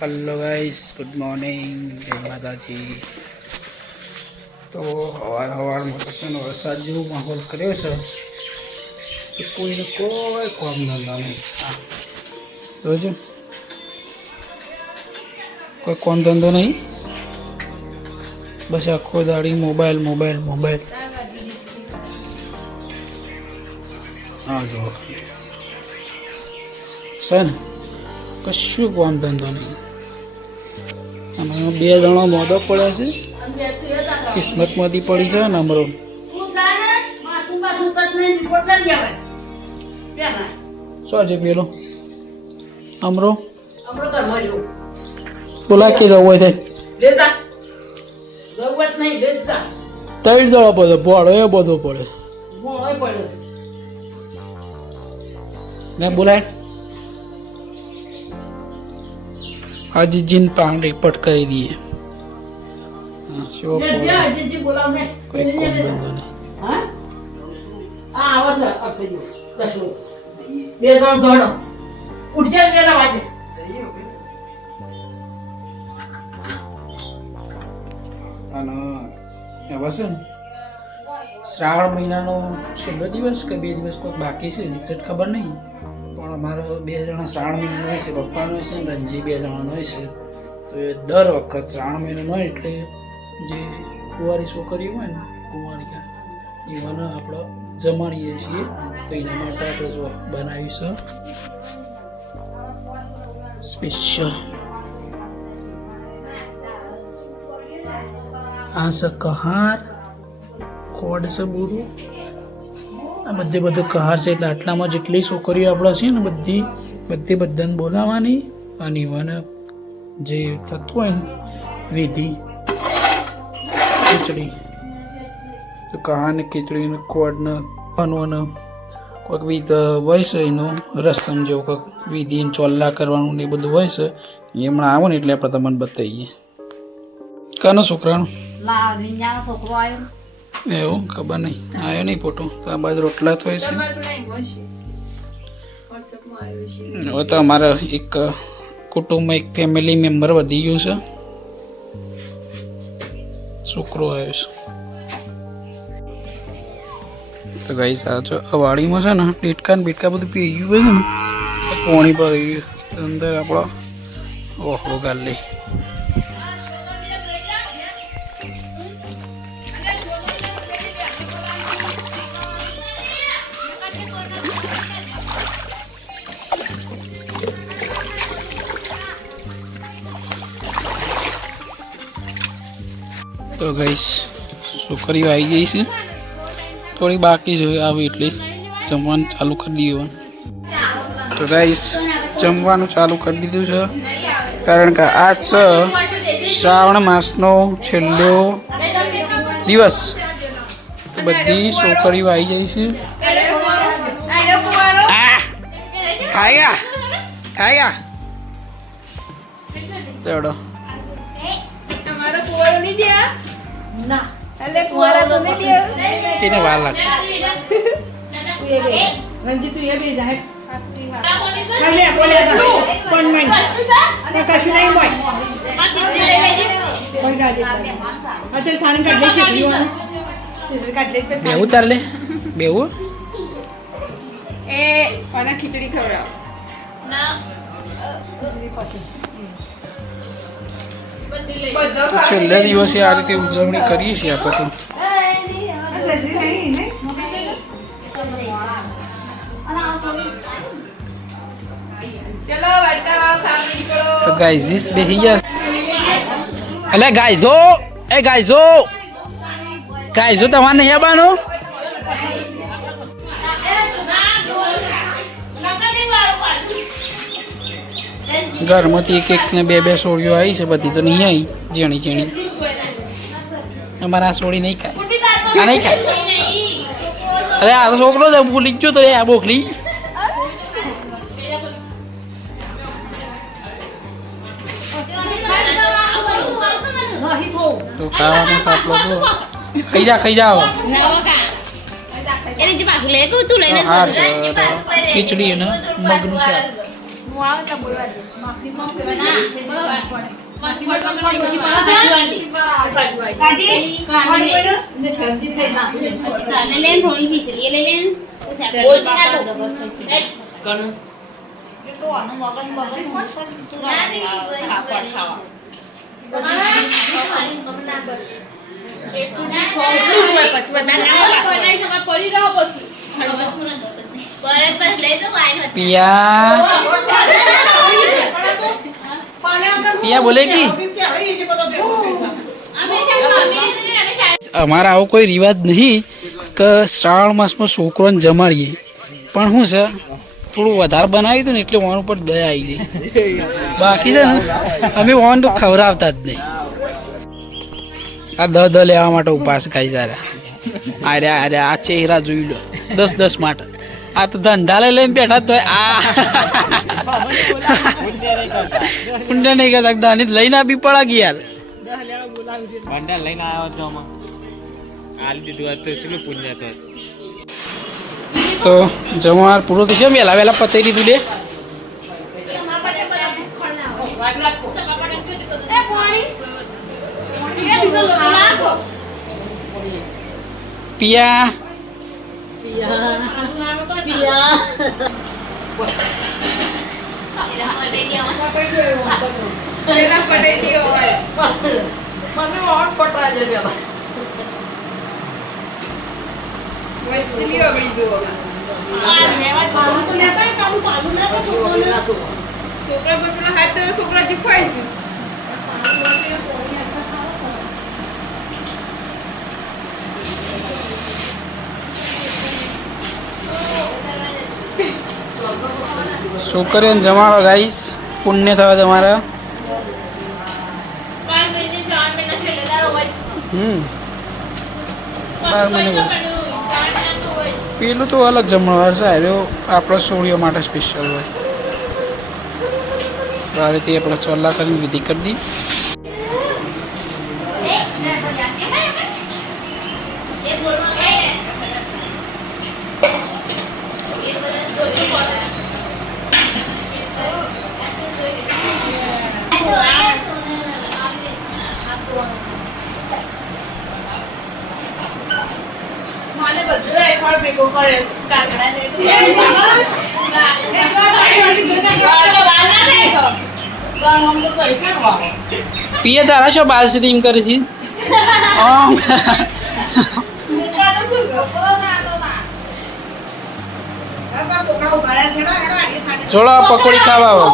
Hello guys good morning જય માતાજી તો હવાર સવારમાં તો વરસાદ જેવો માહોલ કર્યો છે કે કોઈને કોઈ કામ ધંધા નહીં જોજો. કોઈ કોમ ધંધો નહીં. બસ આખો દાડી મોબાઈલ મોબાઈલ મોબાઈલ. હા જો સર કશું કામ ધંધો નહીં. અને બે જણા મોદો પડ્યા છે. કિસ્મતમાંથી પડી છે ને અમરો શું છે પેલો? અમરો? બોલા કે જવું હોય તૈડ જણા બધો ભોળો એ બધો પડે. ને બોલાય. આજે જીન પાંગ રિપોર્ટ કરી દઈએ. બે ત્રણ જોડો ઉઠજે બે વાગે. અને હવે છે ને? શ્રાવણ મહિનાનો છેલ્લો દિવસ કે બે દિવસ કોઈ બાકી છે? એક્ઝેક્ટ ખબર નહીં. પણ અમારો બે જણા શ્રાવણ મહિનાનો હોય છે, પપ્પાનો છે ને રંજી બે જણાનો હોય છે. તો એ દર વખત શ્રાવણ મહિનાનો હોય એટલે જે કુંવારી છોકરીઓ હોય ને કુંવારિકા એવાને આપણે જમાડીએ છીએ. તો એના માટે આપણે જો બનાવીશું સ્પેશિયલ આ છે કહાર કોડ છે આ બધે બધું કહાર છે એટલે આટલામાં જેટલી છોકરીઓ આપણા છે ને બધી બધી બધાને બોલાવવાની અને એવાને જે થતું હોય ને વિધિ, ખીચડી. કહાને ખીચડીને ને કોડ કોઈક વિધ હોય છે એનું રસમ જેવું કોઈક વિધિ ચોલ્લા કરવાનું ને એ બધું હોય છે, એ હમણાં આવો ને એટલે આપણે તમને બતાવીએ. કાનો છોકરાનું? છોકરો આવ્યો એવું ખબર નહીં. આવ્યો નહીં ફોટો તો આ બાજુ રોટલા તો છે હવે તો અમારા એક કુટુંબમાં એક ફેમિલી મેમ્બર વધી ગયું છે. છોકરો આવ્યો છે. તો ગઈ સાચો આ વાડીમાં છે ને ડીટકા ને બીટકા બધું પી ગયું છે ને પોણી પર અંદર આપણો ઓહો ગાલી ગઈશ. છોકરીઓ આવી ગઈ છે. થોડી બાકી છે આવી એટલે જમવાનું ચાલુ કરી દીધું તો ગાઈસ જમવાનું ચાલુ કરી દીધું છે. કારણ કે આ છે શ્રાવણ માસનો છેલ્લો દિવસ. બધી છોકરીઓ આવી જાય છે. આ! ખાયા! ગયા તમારો કુવારો નહીં એને વાર કુવાળા તો નહીં બોય એને વાર લાગશે. થાને તું એ બી જાય. બેવું તાર લે. બેવું. એ ખીચડી ખવડાવ? તો છેલ્લા દિવસે આ રીતે ઉજવણી કરીએ છીએ આપણે અલે ગાઈઝો એ ગાઈઝો ગાઈઝો તમારે નહીં આવવાનું? ઘરમાંથી એક એક ને બે બે સોળીઓ આવી છે બધી, તો નહીં આવી, ઝીણી ઝીણી. અમારે આ સોળી નહીં ખાય. આ નહીં ખાય? અરે આ છોકરો જ ભૂલી જ તો આ બોખલી તો ખાવાનું તો આપણો જો. ખાઈ જા, ખાઈ જાઓ તું તું ખીચડી અને મગનું શાક. હું આવે તો બોલવા દઈશ પિયા. પિયા બોલે કી. અમારા આવો કોઈ રિવાજ નહીં કે શ્રાવણ માસમાં છોકરોને જમાડીએ. પણ શું છે થોડું વધારે બનાવ્યું હતું ને એટલે વાન ઉપર દયા આવી ગઈ. બાકી છે ને અમે વાન તો ખવડાવતા જ નહીં. આ દ દ લેવા માટે ઉપાસ ખાઈ સારા. અરે અરે આ ચહેરા જોઈ લો. દસ દસ માટે. આ તો ધંધાલે લઈને બેઠા તો આ. પુંડે નહીં કરતા. દાની લઈને આપી પડા ગયા. યાર ભંડાર લઈને આવ્યો તો આમાં. આલી દીધું હતું કેટલું પુણ્ય તો જમવાર પૂરો થઈ ગયો. વહેલા વહેલા પતાવી દીધું લે. પિયા. પેલા હોય. વચ્ચેલી રગડી જુઓ. પાલું પાલું છોકરા પર પેલો છોકરા જીખવાઈશું. છોકરીઓને જમાડો ગાઈશ પુણ્ય થવા તમારા. હમ. બાર મહિને પેલું તો અલગ જમણવાર છે આવ્યો આપણા સોળીઓ માટે સ્પેશિયલ હોય. તો આ રીતે આપણે ચોલ્લા કરીને વિધિ કરી દી મને બધું એકવાર ભેગું કરે. કાકડાને એટલે. એકવાર પાણી લીધું ને એકવાર વાના ને. ગામમાં તો પૈસા નો આવે. પીએ તારા છો બાર સુધી એમ કરે છે? પકોડી ખાવા શું?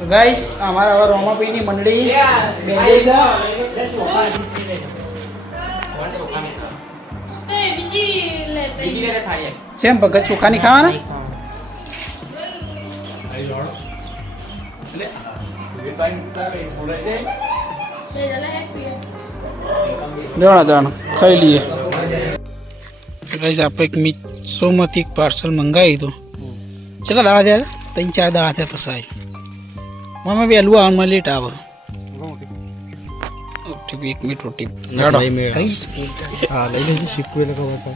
તો ગાઈસ અમારા હવે રોમાપીની મંડળી છે. ભગત ચોખાની ખાવાના? દોણા દોણા, ખાઈ લઈએ. ગાઈસ આપણે એક મીસોમાંથી એક પાર્સલ મંગાવી હતું. ચલો દાવા થયા? ત્રણ, ચાર દાવા થયા આવ્યું મામા વહેલું આવવામાં લેટ આવે. ઓકે, એક મિનિટ રોટી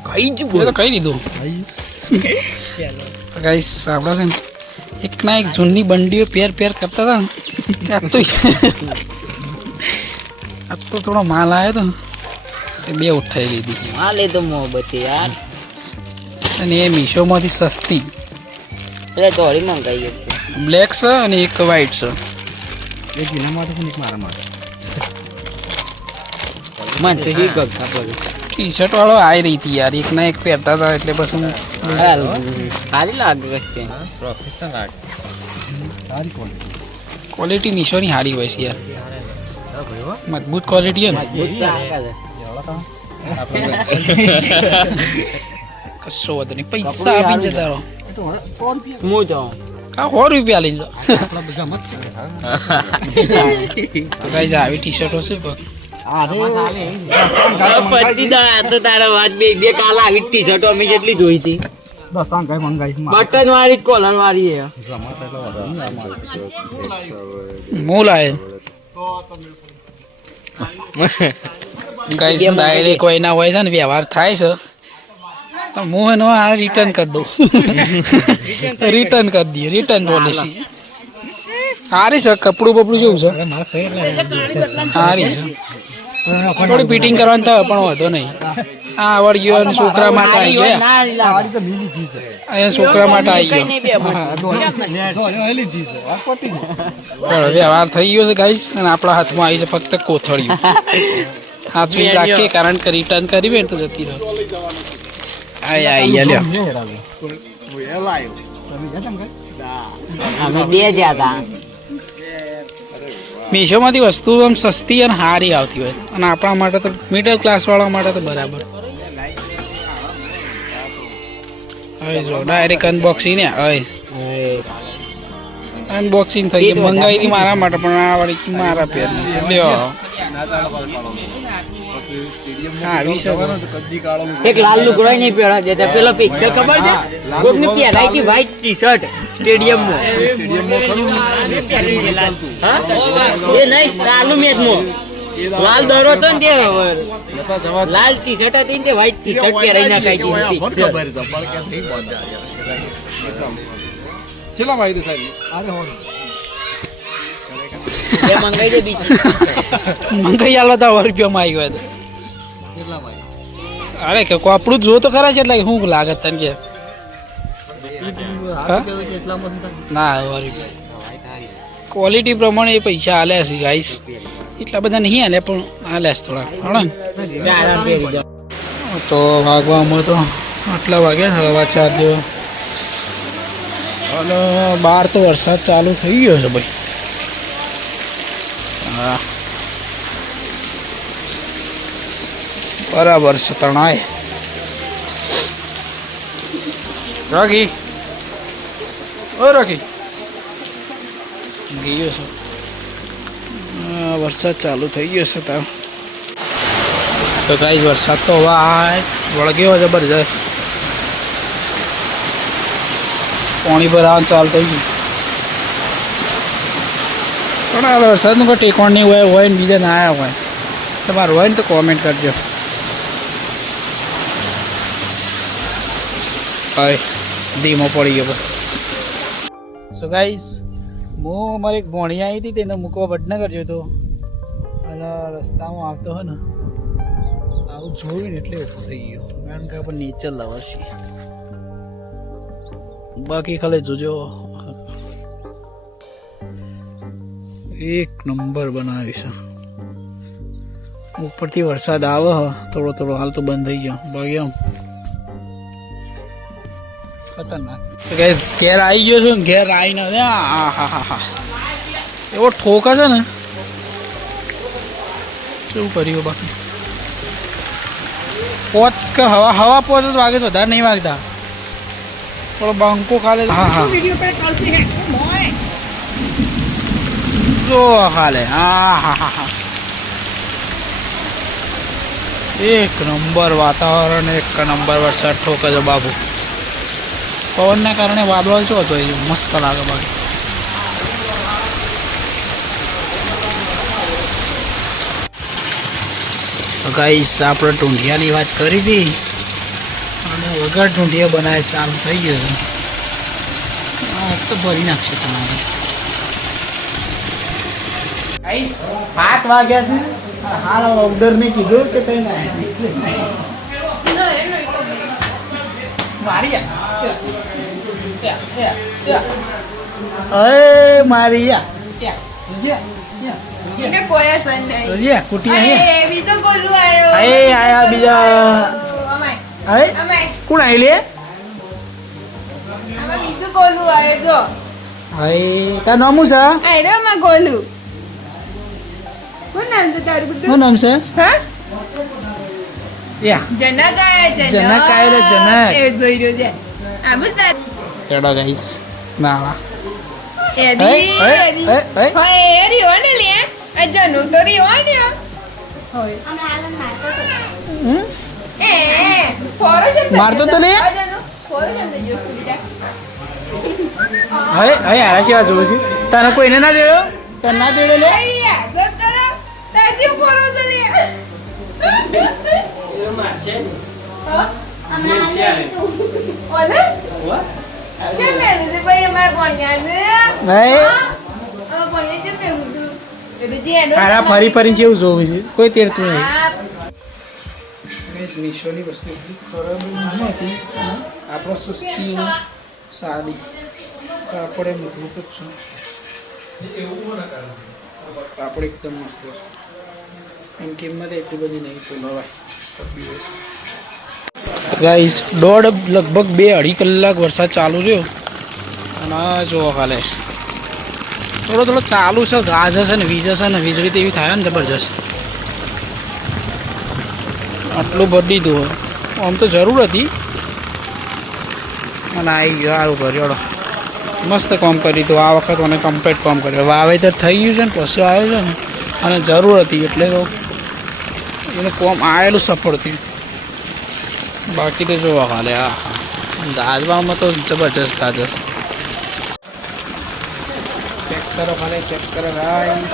કઈ જ બોલ. કઈ લીધું ગાઈસ સાંભળા છે ને એક ના એક જૂની બંડીઓ પેર પેર કરતા હતા આ આજ તો આજ તો થોડો માલ આવ્યો હતો બે ઉઠાઈ લીધી. હાલે તો મોહબતી યાર. અને એ મીશોમાંથી સસ્તી. એટલે દોડી મંગાઈ હતી બ્લેક છે અને એક વ્હાઈટ છે. મને તો ઈ ગગતા પડ્યું ટી શર્ટ વાળો આવી રહી હતી યાર એક ના એક પહેરતા હતા એટલે પછી હું સારી લાગે છે પ્રોફેશનલ આર્ટ ક્વોલિટી મીશોની સારી હોય છે યાર. મજબૂત ક્વોલિટી ને. કશો વધુ નહીં. પૈસા આપીને જતા રહો. હું કા સો રૂપિયા લઈ જાઓ. તો જા આવી ટી શર્ટો છે. ડાયરેક્ટ કોઈના હોય છે ને વ્યવહાર થાય છે. તો હું એનો આ રિટર્ન કરી દઉં. રિટર્ન કરી દઈએ રિટર્ન પોલિસી સારી છે કપડું બપડું જેવું છે. સારી છે. થોડી ફિટિંગ કરવાની થાય પણ વાંધો નહીં. આ આવડ ગયો અને છોકરા માટે આવી ગયા. અહીંયા છોકરા માટે આવી ગયો. વ્યવહાર થઈ ગયો છે ગાઈસ અને આપણા હાથમાં આવી છે ફક્ત કોથળીઓ. હાથમાં રાખીએ કારણ કે રિટર્ન કરી ને તો જતી રહે. અમે બે જ્યાં હતા મીશોમાંથી વસ્તુ આમ સસ્તી અને સારી આવતી હોય. અને આપણા માટે તો મિડલ ક્લાસવાળા માટે તો બરાબર. હવે જો ડાયરેક્ટ અનબોક્સિંગ ને હવે અનબોક્સિંગ થઈ ગઈ. મંગાવી હતી મારા માટે પણ આ વાળી મારા પેરની છે. લ્યો. એક લાલ લુગડો નહીં પહેરા દેતા પેલો પિક્ચર ખબર છે? કોકની પહેરાઈ હતી વ્હાઈટ ટી શર્ટ સ્ટેડિયમ હા? એ નહીં લાલુ મેચમાં લાલ દોરો હતો ને તે લાલ ટી શર્ટ હતી ને તે વ્હાઈટ ટી શર્ટ પહેરાઈ નાખાઈ સાહેબ પિક્ચર એ મંગાઈ દે બીજી. મંગાઈ આલો તો રૂપિયામાં આવી ગયો અરે કે કોપડું જો તો ખરા છે એટલે શું લાગે તને કે? ના ક્વોલિટી પ્રમાણે એ પૈસા આલે છે ગાઈસ એટલા બધા નહીં આલે પણ આલે છે થોડા. હણા તો વાગવામાં તો આટલા વાગ્યા હવા ચાર જેવો. અને બહાર તો વરસાદ ચાલુ થઈ ગયો છે ભાઈ. હા. બરાબર છે તણાય. રાખી ઓ રાખી ગયો છે. વરસાદ ચાલુ થઈ ગયો છે તાર તો કાંઈ વરસાદ તો આ વળગ્યો જબરજસ્ત. પાણી ભરાવાનું ચાલુ થઈ ગયું. પણ આ વરસાદનું કોઈ ટેકોણ નહીં હોય હોય ને બીજા ના આવ્યા હોય. તમારું હોય ને તો કોમેન્ટ કરજો. હોય ધીમો પડી ગયો સો ગાઈસ હું અમારી એક ભોણી આવી હતી, તેને મૂકવા વડનગર જોયો હતો. અને રસ્તામાં આવતો હોય ને, આવું જોયું ને એટલે ઊભો થઈ ગયો. કારણ કે આપણે નેચર લવર છીએ. બાકી ખાલી જોજો. એક નંબર બનાવીશ. ઉપરથી વરસાદ આવે થોડો થોડો, હાલ તો બંધ થઈ ગયો. બાકી આમ ખતરનાક ગેસ ઘેર આવી ગયો છું ને ઘેર આવીને આ હા હા હા એવો ઠોકા છે ને શું કર્યું બાકી પોચ કે હવા હવા પોચ જ વાગે તો વધારે નહીં વાગતા થોડો બંકો ખાલે હા હા જો ખાલે હા હા હા હા એક નંબર વાતાવરણ એક નંબર વરસાદ ઠોકે છે બાબુ પવનના કારણે વાદળો શું હતો? એ મસ્ત લાગે બાકી ગાઈસ આપણે ઢૂંઢિયાની વાત કરી હતી. અને વગર ટૂંઢિયા બનાવે ચાલુ થઈ ગયો છે. તો ભરી નાખશે તમારે. ગાઈસ આઠ વાગ્યા છે. હાલ ઓર્ડર મેં કીધું કે કઈ ના મારી અરે મારી યા કોણ આવી તાર નામ શું છે? નામ છે જનક જનક. જનક જોઈ રહ્યો છે. આમ જ તો ફોરો છે ને મારતો તો લે. આ જનુ ફોરો છે હવે હવે આરા જેવા છું. તને કોઈને ના જોયો? તને ના જોયો લે? અయ్యా તારથી ફોરો છે ભાઈ અમારે ભણ્યા છે પહેલું તું. એટલે જે એનો આરા ફરી કેવું જોવું છે. કોઈ તેરતું નહીં. મીશોની વસ્તુ એટલી ખરાબ હતી આપણો સસ્તી સાદી. કાપડે મજબૂત જ છે કાપડ એકદમ મસ્ત છે એમ કિંમત એટલી બધી નહીં બોલાવાય ગાઈસ દોઢ લગભગ બે અઢી કલાક વરસાદ ચાલુ રહ્યો અને આ જુઓ ખાલે થોડો થોડો ચાલુ છે ગાજ હશે ને, વીજ હશે ને, વીજળી તો એવી થાય ને જબરજસ્ત. આટલું બદલી હોય આમ તો જરૂર હતી. અને આવી ગયો સારું કર્યો મસ્ત કામ કરી દીધું. આ વખત મને કમ્પ્લેટ કામ કર્યું. વાવેતર થઈ ગયું છે ને, પછી આવ્યો છે ને. અને જરૂર હતી એટલે એને કોમ આવેલું સફળ થયું. બાકી તો જોવા ખાલે આ ગાજવામાં તો જબરજસ્ત ગાજર ચેક કરો ખાલે ચેક કરો ગાઈસ